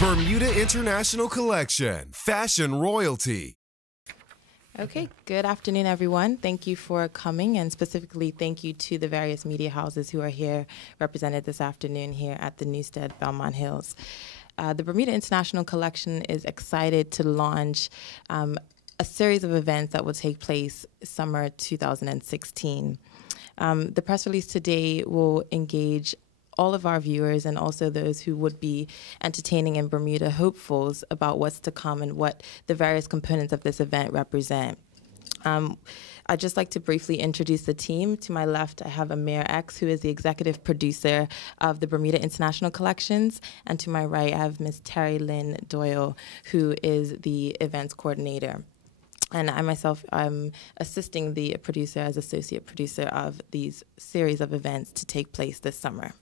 Bermuda International Collection, fashion royalty. Okay, good afternoon, everyone. Thank you for coming, and specifically thank you to the various media houses who are here represented this afternoon here at the Newstead Belmont Hills. The Bermuda International Collection is excited to launch a series of events that will take place summer 2016. The press release today will engage all of our viewers and also those who would be entertaining in Bermuda hopefuls about what's to come and what the various components of this event represent. I'd just like to briefly introduce the team. To my left, I have Amir X, who is the executive producer of the Bermuda International Collections, and to my right, I have Ms. Terry Lynn Doyle, who is the events coordinator. And I myself am assisting the producer as associate producer of these series of events to take place this summer.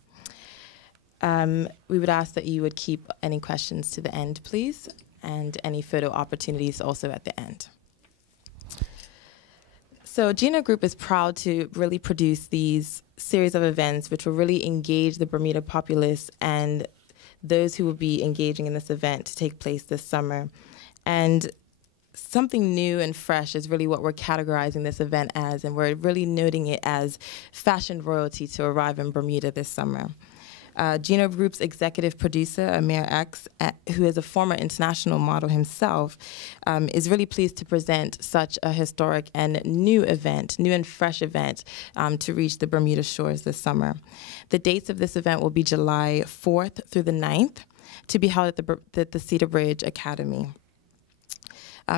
We would ask that you would keep any questions to the end, please, and any photo opportunities also at the end. So Gina Group is proud to really produce these series of events which will really engage the Bermuda populace and those who will be engaging in this event to take place this summer. And something new and fresh is really what we're categorizing this event as, and we're really noting it as fashion royalty to arrive in Bermuda this summer. Gina Group's executive producer, Amir X, who is a former international model himself, is really pleased to present such a historic and new and fresh event to reach the Bermuda shores this summer. The dates of this event will be July 4th through the 9th to be held at the Cedar Bridge Academy.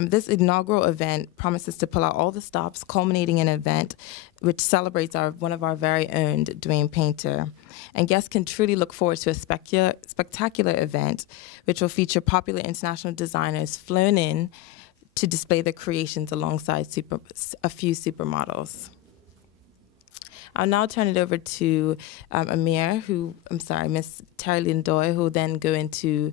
This inaugural event promises to pull out all the stops, culminating in an event which celebrates one of our very own, Dwayne Painter. And guests can truly look forward to a spectacular event which will feature popular international designers flown in to display their creations alongside a few supermodels. I'll now turn it over to Miss Terry Lynn Doyle, who will then go into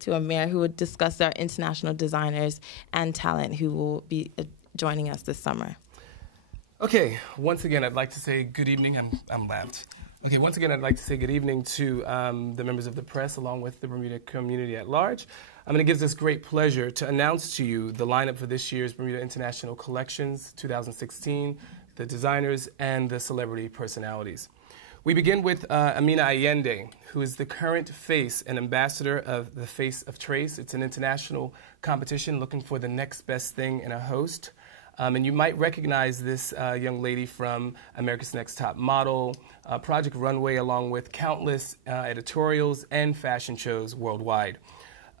to Amir, who will discuss our international designers and talent who will be joining us this summer. Okay, once again, I'd like to say good evening. I'm lapped. Okay, once again, I'd like to say good evening to the members of the press, along with the Bermuda community at large. It gives us great pleasure to announce to you the lineup for this year's Bermuda International Collections 2016, the designers, and the celebrity personalities. We begin with Amina Allende, who is the current face and ambassador of the Face of Trace. It's an international competition looking for the next best thing in a host. And you might recognize this young lady from America's Next Top Model, Project Runway, along with countless editorials and fashion shows worldwide.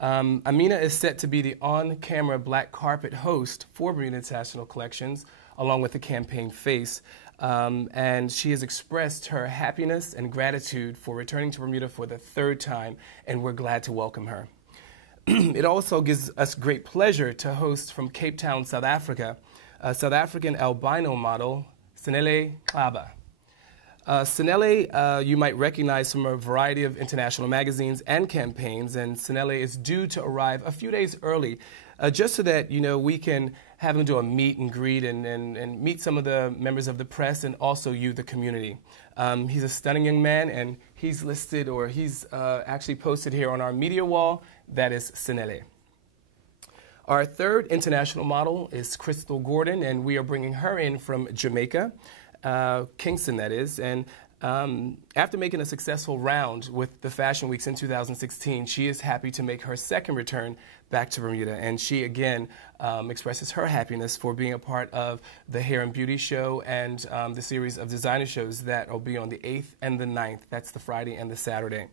Amina is set to be the on-camera black carpet host for Bermuda International Collections, along with the campaign face. And she has expressed her happiness and gratitude for returning to Bermuda for the third time, and we're glad to welcome her. It also gives us great pleasure to host from Cape Town, South Africa, a South African albino model, Sinele Klaba. Sinele, you might recognize from a variety of international magazines and campaigns, and Sinele is due to arrive a few days early, just so that, we can have him do a meet and greet and meet some of the members of the press and also you, the community. He's a stunning young man, and he's listed, or he's actually posted here on our media wall. That is Sinele. Our third international model is Crystal Gordon, and we are bringing her in from Jamaica, Kingston that is, and after making a successful round with the Fashion Weeks in 2016, she is happy to make her second return back to Bermuda, and she again expresses her happiness for being a part of the Hair and Beauty Show and the series of designer shows that will be on the 8th and the 9th. That's the Friday and the Saturday.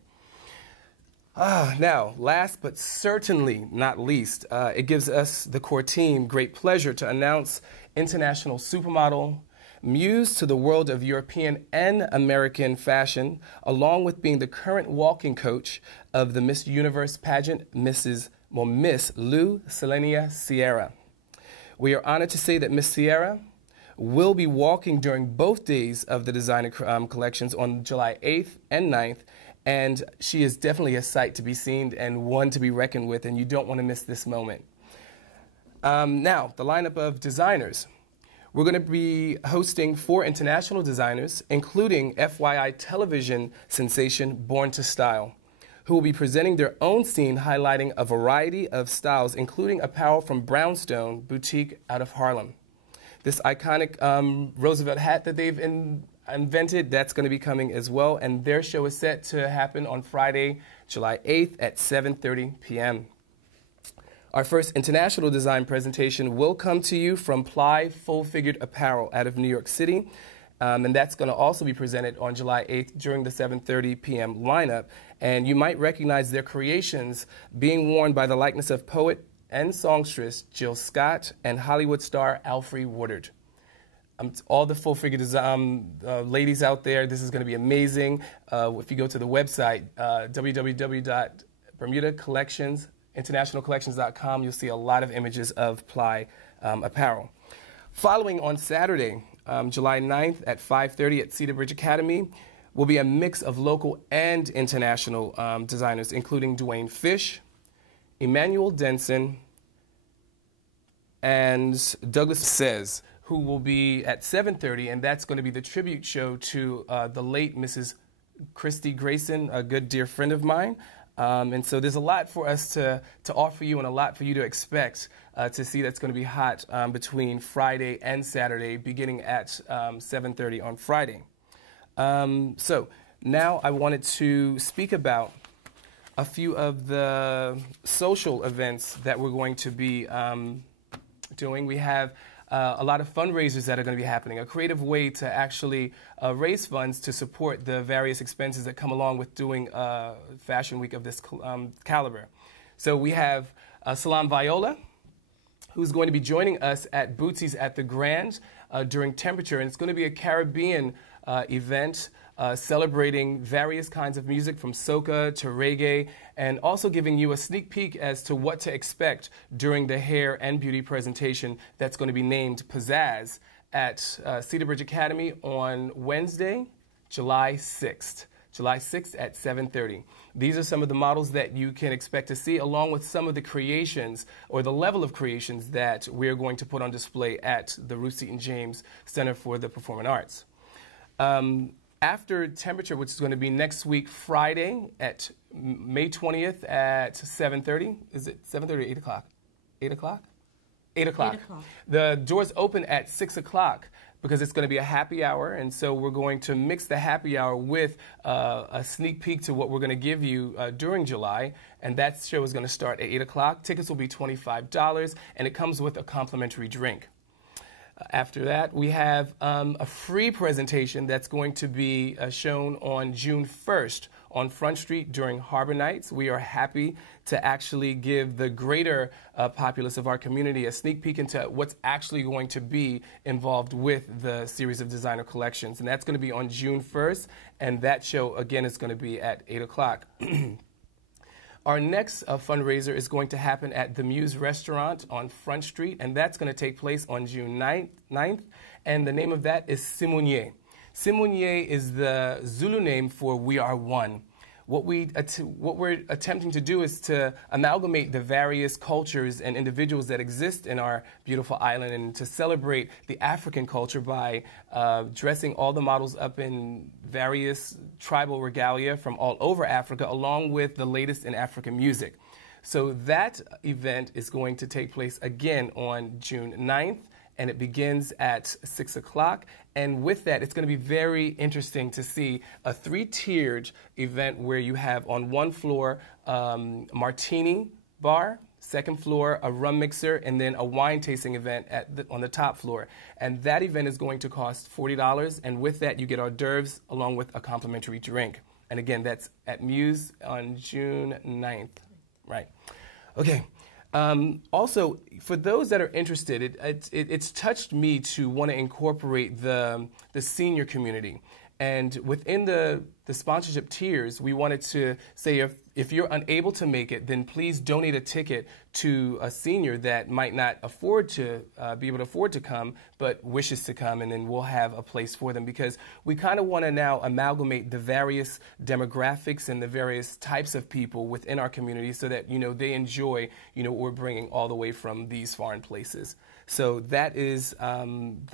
Now, last but certainly not least, it gives us, the core team, great pleasure to announce international supermodel, muse to the world of European and American fashion, along with being the current walking coach of the Miss Universe pageant, Miss Lou Selenia Sierra. We are honored to say that Miss Sierra will be walking during both days of the designer collections on July 8th and 9th, and she is definitely a sight to be seen and one to be reckoned with, and you don't want to miss this moment. Now, the lineup of designers. We're going to be hosting 4 international designers, including FYI television sensation Born to Style, who will be presenting their own scene highlighting a variety of styles, including apparel from Brownstone Boutique out of Harlem. This iconic Roosevelt hat that they've invented, that's going to be coming as well, and their show is set to happen on Friday, July 8th at 7:30 p.m. Our first international design presentation will come to you from Ply Full-Figured Apparel out of New York City, and that's going to also be presented on July 8th during the 7:30 p.m. lineup, and you might recognize their creations being worn by the likeness of poet and songstress Jill Scott and Hollywood star Alfre Woodard. All the full-figure design ladies out there, this is going to be amazing. If you go to the website, www.bermudacollectionsinternationalcollections.com, you'll see a lot of images of Ply apparel. Following on Saturday, July 9th at 5:30 at Cedar Bridge Academy, will be a mix of local and international designers, including Dwayne Fish, Emmanuel Denson, and Douglas Says, who will be at 7:30, and that's going to be the tribute show to the late Mrs. Christy Grayson, a good dear friend of mine. And so there's a lot for us to offer you and a lot for you to expect to see that's going to be hot between Friday and Saturday, beginning at 7:30 on Friday. So now I wanted to speak about a few of the social events that we're going to be doing. We have a lot of fundraisers that are going to be happening, a creative way to actually raise funds to support the various expenses that come along with doing Fashion Week of this caliber. So we have Salam Viola, who's going to be joining us at Bootsy's at the Grand during Temperature, and it's going to be a Caribbean event celebrating various kinds of music from soca to reggae, and also giving you a sneak peek as to what to expect during the hair and beauty presentation that's going to be named Pizzazz at Cedar Bridge Academy on Wednesday, July 6th. July 6th at 7:30. These are some of the models that you can expect to see, along with some of the creations or the level of creations that we're going to put on display at the Ruth Seton James Center for the Performing Arts. After Temperature, which is going to be next week, Friday at May 20th at 7:30. Is it 7:30 or 8 o'clock? 8 o'clock? 8 o'clock. 8 o'clock. The doors open at 6 o'clock because it's going to be a happy hour, and so we're going to mix the happy hour with a sneak peek to what we're going to give you during July, and that show is going to start at 8 o'clock. Tickets will be $25, and it comes with a complimentary drink. After that, we have a free presentation that's going to be shown on June 1st on Front Street during Harbor Nights. We are happy to actually give the greater populace of our community a sneak peek into what's actually going to be involved with the series of designer collections. And that's going to be on June 1st, and that show, again, is going to be at 8 o'clock. Our next fundraiser is going to happen at the Muse Restaurant on Front Street, and that's going to take place on June 9th, and the name of that is Simunye. Simunye is the Zulu name for We Are One. What we're attempting to do is to amalgamate the various cultures and individuals that exist in our beautiful island, and to celebrate the African culture by dressing all the models up in various tribal regalia from all over Africa, along with the latest in African music. So that event is going to take place again on June 9th, and it begins at 6 o'clock. And with that, it's going to be very interesting to see a three-tiered event where you have on one floor martini bar, second floor a rum mixer, and then a wine tasting event on the top floor. And that event is going to cost $40, and with that you get hors d'oeuvres along with a complimentary drink. And again, that's at Muse on June 9th. Right. Okay. Also, for those that are interested, it's touched me to want to incorporate the senior community. And within the sponsorship tiers, we wanted to say if you're unable to make it, then please donate a ticket to a senior that might not afford to be able to afford to come, but wishes to come, and then we'll have a place for them, because we kind of want to now amalgamate the various demographics and the various types of people within our community so that, they enjoy, what we're bringing all the way from these foreign places. So that is the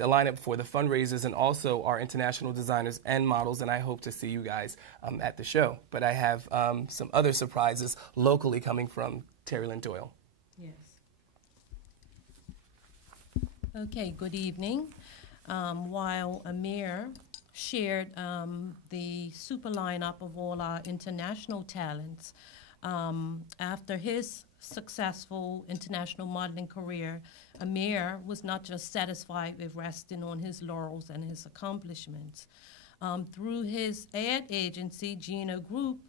lineup for the fundraisers and also our international designers and models, and I hope to see you guys at the show. But I have some other surprises locally coming from Terry Lynn Doyle. Yes. Okay, good evening. While Amir shared the super lineup of all our international talents, after his successful international modeling career, Amir was not just satisfied with resting on his laurels and his accomplishments. Through his ad agency, Gino Group,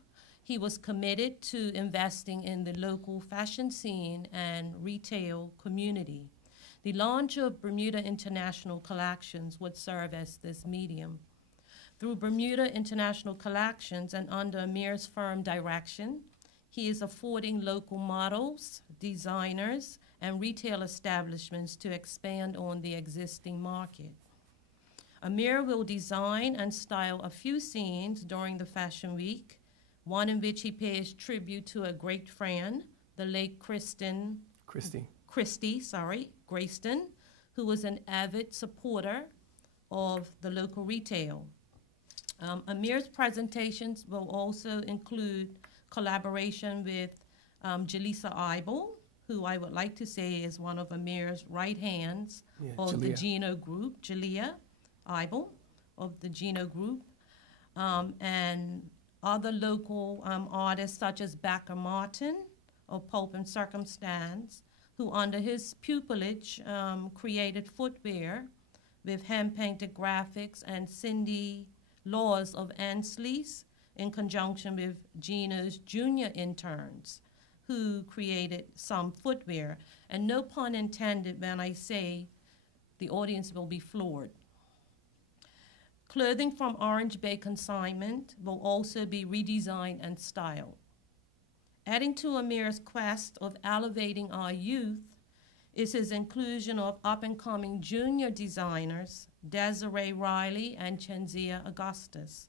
he was committed to investing in the local fashion scene and retail community. The launch of Bermuda International Collections would serve as this medium. Through Bermuda International Collections and under Amir's firm direction, he is affording local models, designers, and retail establishments to expand on the existing market. Amir will design and style a few scenes during the Fashion Week, one in which he pays tribute to a great friend, the late Christy Grayston, who was an avid supporter of the local retail. Amir's presentations will also include collaboration with Jalisa Eibel, who I would like to say is one of Amir's right hands of the Gino Group, Jalea Eibel of the Gino Group, and other local artists such as Backer Martin of Pulp and Circumstance, who under his pupillage created footwear with hand-painted graphics, and Cindy Laws of Ansleys in conjunction with Gino's junior interns, who created some footwear. And no pun intended when I say the audience will be floored. Clothing from Orange Bay Consignment will also be redesigned and styled. Adding to Amir's quest of elevating our youth is his inclusion of up-and-coming junior designers, Desiree Riley and Chenzia Augustus.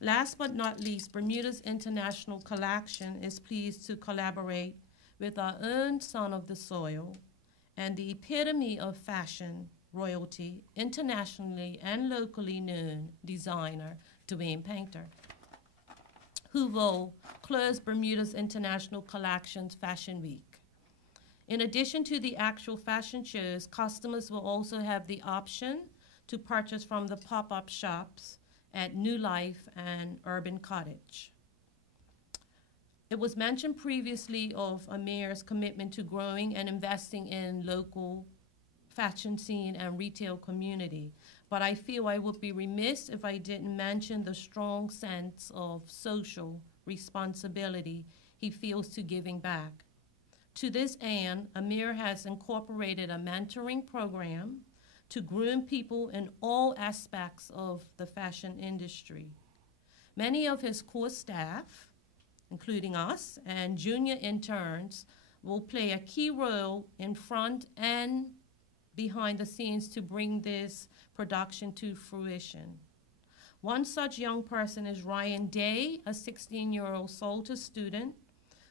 Last but not least, Bermuda's International Collection is pleased to collaborate with our own son of the soil and the epitome of fashion royalty, internationally and locally known designer Dwayne Painter, who will close Bermuda's International Collections Fashion Week. In addition to the actual fashion shows, customers will also have the option to purchase from the pop-up shops at New Life and Urban Cottage. It was mentioned previously of Amir's commitment to growing and investing in local fashion scene and retail community, but I feel I would be remiss if I didn't mention the strong sense of social responsibility he feels to giving back. To this end, Amir has incorporated a mentoring program to groom people in all aspects of the fashion industry. Many of his core staff, including us and junior interns, will play a key role in front and behind the scenes to bring this production to fruition. One such young person is Ryan Day, a 16-year-old Salter student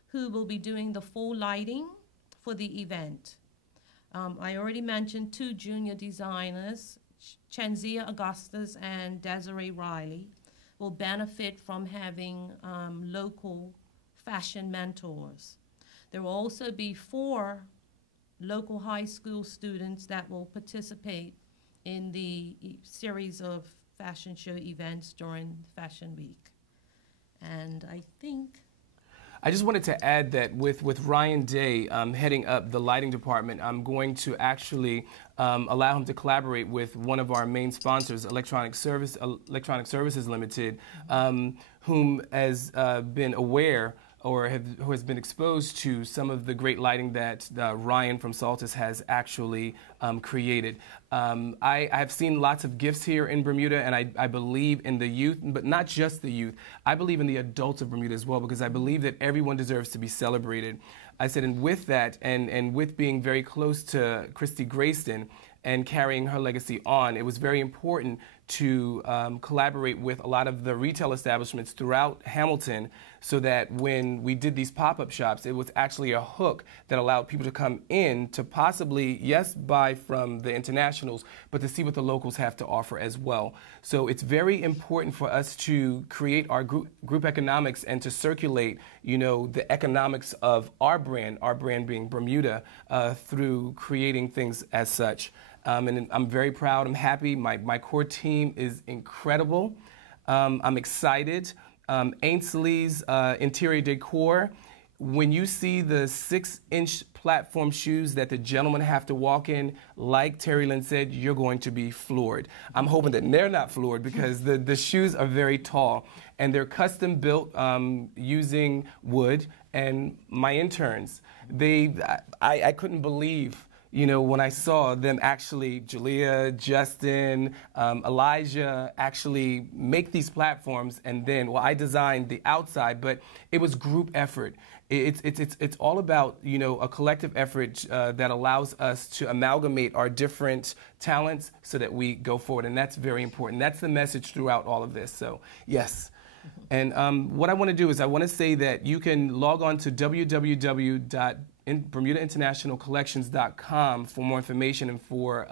who will be doing the full lighting for the event. I already mentioned two junior designers, Chenzia Augustus and Desiree Riley, will benefit from having local fashion mentors. There will also be 4 local high school students that will participate in the series of fashion show events during Fashion Week. And I think I just wanted to add that with Ryan Day heading up the lighting department, I'm going to actually allow him to collaborate with one of our main sponsors, Electronic Services Limited, whom has been aware or who has been exposed to some of the great lighting that Ryan from Saltus has actually created. I have seen lots of gifts here in Bermuda, and I believe in the youth, but not just the youth. I believe in the adults of Bermuda as well, because I believe that everyone deserves to be celebrated. I said, and with that, and with being very close to Christy Grayston and carrying her legacy on, it was very important to collaborate with a lot of the retail establishments throughout Hamilton so that when we did these pop-up shops, it was actually a hook that allowed people to come in to possibly, yes, buy from the internationals, but to see what the locals have to offer as well. So it's very important for us to create our group economics and to circulate, you know, the economics of our brand being Bermuda, through creating things as such. And I'm very proud. I'm happy. My core team is incredible. I'm excited. Ainsley's interior decor. When you see the 6-inch platform shoes that the gentlemen have to walk in, like Terry Lynn said, you're going to be floored. I'm hoping that they're not floored because the shoes are very tall. And they're custom built using wood. And my interns, I couldn't believe, you know, when I saw them actually, Julia, Justin, Elijah, actually make these platforms, and then, well, I designed the outside, but it was group effort. It's all about, you know, a collective effort that allows us to amalgamate our different talents so that we go forward, and that's very important. That's the message throughout all of this, so yes. And what I want to do is I want to say that you can log on to BermudaInternationalCollections.com for more information and for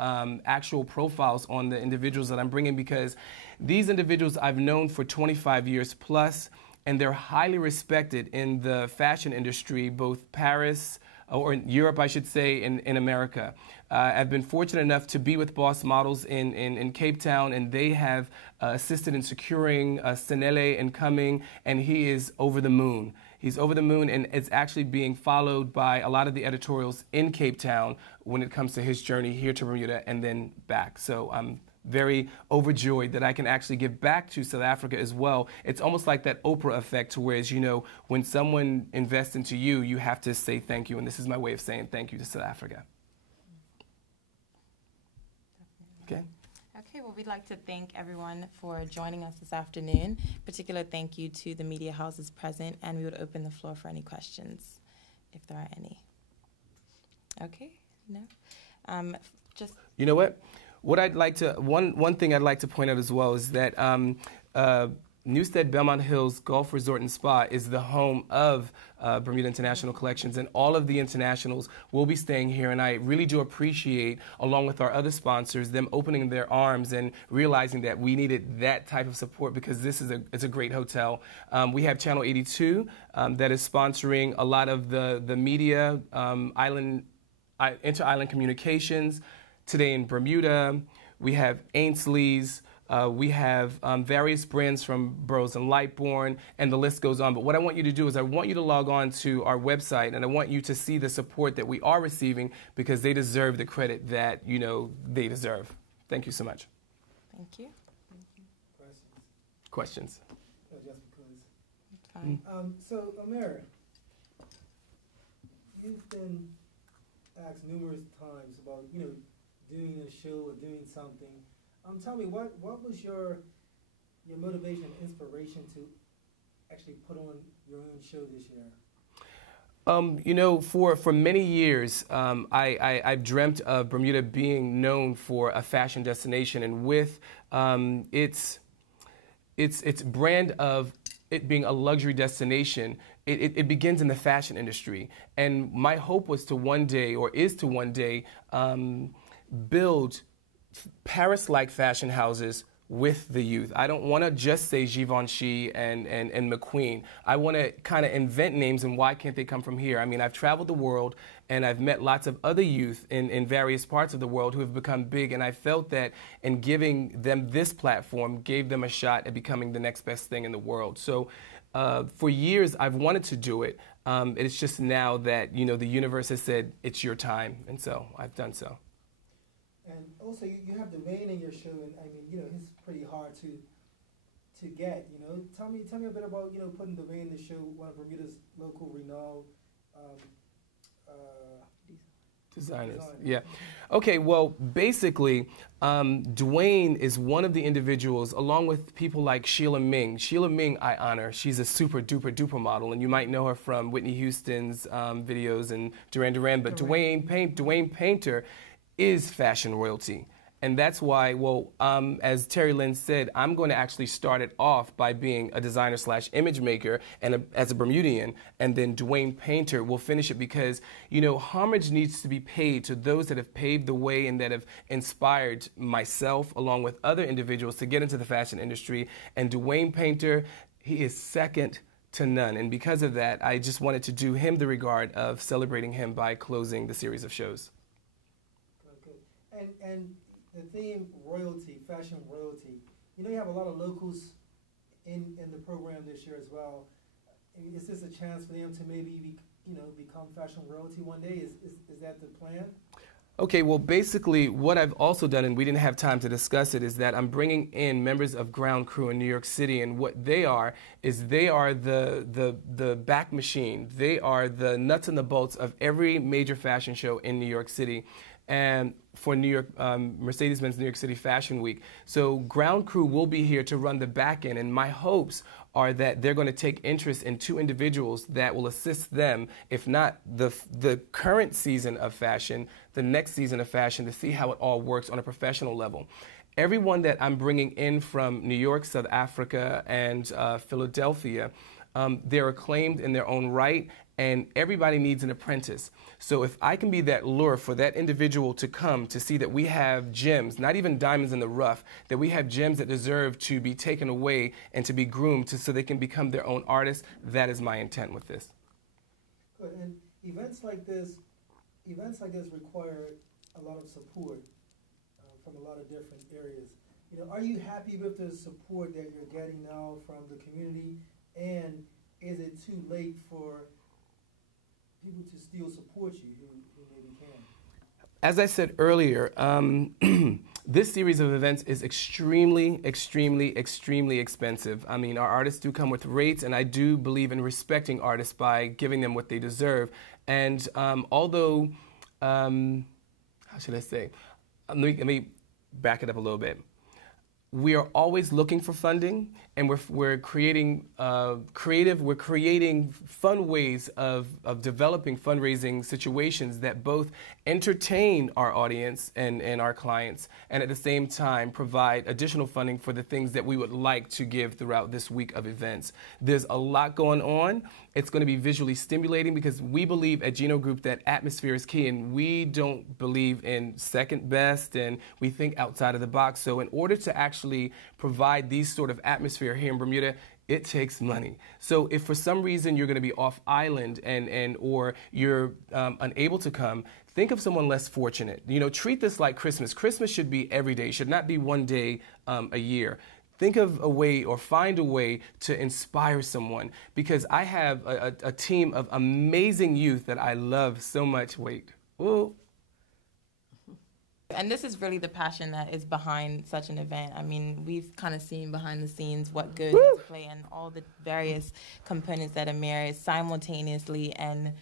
actual profiles on the individuals that I'm bringing, because these individuals I've known for 25 years plus, and they're highly respected in the fashion industry, both Paris, or in Europe, I should say, in America. I've been fortunate enough to be with Boss Models in Cape Town, and they have assisted in securing Senele and Coming, and he is over the moon. He's over the moon, and it's actually being followed by a lot of the editorials in Cape Town when it comes to his journey here to Bermuda and then back. So I'm very overjoyed that I can actually give back to South Africa as well. It's almost like that Oprah effect, whereas, you know, when someone invests into you, you have to say thank you, and this is my way of saying thank you to South Africa. Okay. Okay, well, we'd like to thank everyone for joining us this afternoon. Particular thank you to the media houses present, and we would open the floor for any questions, if there are any. Okay, no? Just. You know what? What I'd like to, one thing I'd like to point out as well is that Newstead Belmont Hills Golf Resort and Spa is the home of Bermuda International Collections, and all of the internationals will be staying here, and I really do appreciate, along with our other sponsors, them opening their arms and realizing that we needed that type of support, because this is a great hotel. We have Channel 82 that is sponsoring a lot of the media, inter-island communications. Today in Bermuda, we have Ainsley's, we have various brands from Burroughs and Lightbourne, and the list goes on. But what I want you to do is I want you to log on to our website, and I want you to see the support that we are receiving, because they deserve the credit that, you know, they deserve. Thank you so much. Thank you. Questions? Just because. Fine. So, Amir, you've been asked numerous times about, you know, doing a show or doing something. Tell me, what was your motivation, inspiration to actually put on your own show this year? You know, for many years, I've dreamt of Bermuda being known for a fashion destination, and with its brand of it being a luxury destination, it begins in the fashion industry. And my hope was to one day, or is to one day, build Paris-like fashion houses with the youth. I don't want to just say Givenchy and McQueen. I want to kind of invent names, and why can't they come from here? I mean, I've traveled the world, and I've met lots of other youth in various parts of the world who have become big, and I felt that in giving them this platform gave them a shot at becoming the next best thing in the world. So for years, I've wanted to do it. It's just now that, you know, the universe has said, it's your time, and so I've done so. And also, you have Dwayne in your show, and I mean, you know, he's pretty hard to get. You know, tell me a bit about, you know, putting Dwayne in the show, one of Bermuda's local renowned designers. Yeah. Okay. Well, basically, Dwayne is one of the individuals, along with people like Sheila Ming. Sheila Ming, I honor. She's a super duper duper model, and you might know her from Whitney Houston's videos and Duran Duran. But Dwayne Painter is fashion royalty. And that's why, well, as Terry Lynn said, I'm going to actually start it off by being a designer / image maker and as a Bermudian, and then Dwayne Painter will finish it because, you know, homage needs to be paid to those that have paved the way and that have inspired myself along with other individuals to get into the fashion industry. And Dwayne Painter, he is second to none. And because of that, I just wanted to do him the regard of celebrating him by closing the series of shows. Okay. And the theme, royalty, fashion royalty, you know, you have a lot of locals in the program this year as well. I mean, is this a chance for them to maybe, become fashion royalty one day? Is that the plan? Okay, well, basically, what I've also done, and we didn't have time to discuss it, is that I'm bringing in members of Ground Crew in New York City, and what they are is they are the back machine. They are the nuts and the bolts of every major fashion show in New York City. And for New York, Mercedes-Benz New York City Fashion Week. So Ground Crew will be here to run the back end, and my hopes are that they're going to take interest in 2 individuals that will assist them, if not the current season of fashion, the next season of fashion, to see how it all works on a professional level. Everyone that I'm bringing in from New York, South Africa, and Philadelphia, they're acclaimed in their own right, and everybody needs an apprentice. So if I can be that lure for that individual to come to see that we have gems, not even diamonds in the rough, that we have gems that deserve to be taken away and to be groomed so they can become their own artists, that is my intent with this. Good. And events like this require a lot of support from a lot of different areas. You know, are you happy with the support that you're getting now from the community? And is it too late for people to still support you who maybe can? As I said earlier, this series of events is extremely, extremely, extremely expensive. I mean, our artists do come with rates, and I do believe in respecting artists by giving them what they deserve. And although, how should I say? Let me back it up a little bit. We are always looking for funding, and we're creating we're creating fun ways of developing fundraising situations that both entertain our audience and our clients, and at the same time provide additional funding for the things that we would like to give throughout this week of events. There's a lot going on. It's going to be visually stimulating because we believe at Geno Group that atmosphere is key, and we don't believe in second best, and we think outside of the box. So in order to actually provide these sort of atmosphere here in Bermuda, it takes money. So if for some reason you're going to be off island or you're unable to come, think of someone less fortunate. You know, treat this like Christmas. Christmas should be every day, should not be one day a year. Think of a way or find a way to inspire someone, because I have a team of amazing youth that I love so much. Wait. Ooh. And this is really the passion that is behind such an event. I mean, we've kind of seen behind the scenes what goes into play and all the various components that Amir is simultaneously and,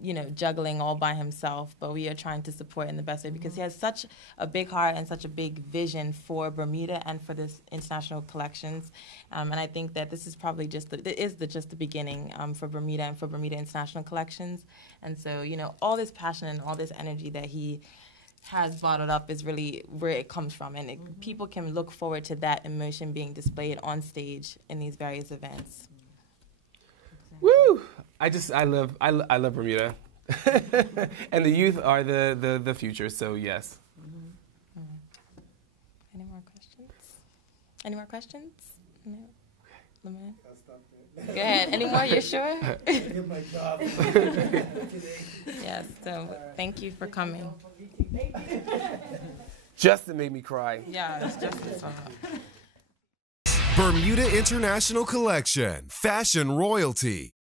you know, juggling all by himself. But we are trying to support in the best way because he has such a big heart and such a big vision for Bermuda and for this international collections. And I think that this is probably just the beginning for Bermuda and for Bermuda International Collections. And so, you know, all this passion and all this energy that he has bottled up is really where it comes from, and people can look forward to that emotion being displayed on stage in these various events. Woo! I love Bermuda, and the youth are the future. So yes. Any more questions? Any more questions? No. Okay. Go ahead. Any more? You're sure? My job. Yes. So thank you for coming. Justin made me cry. Yeah, it's just this one. Bermuda International Collection, fashion royalty.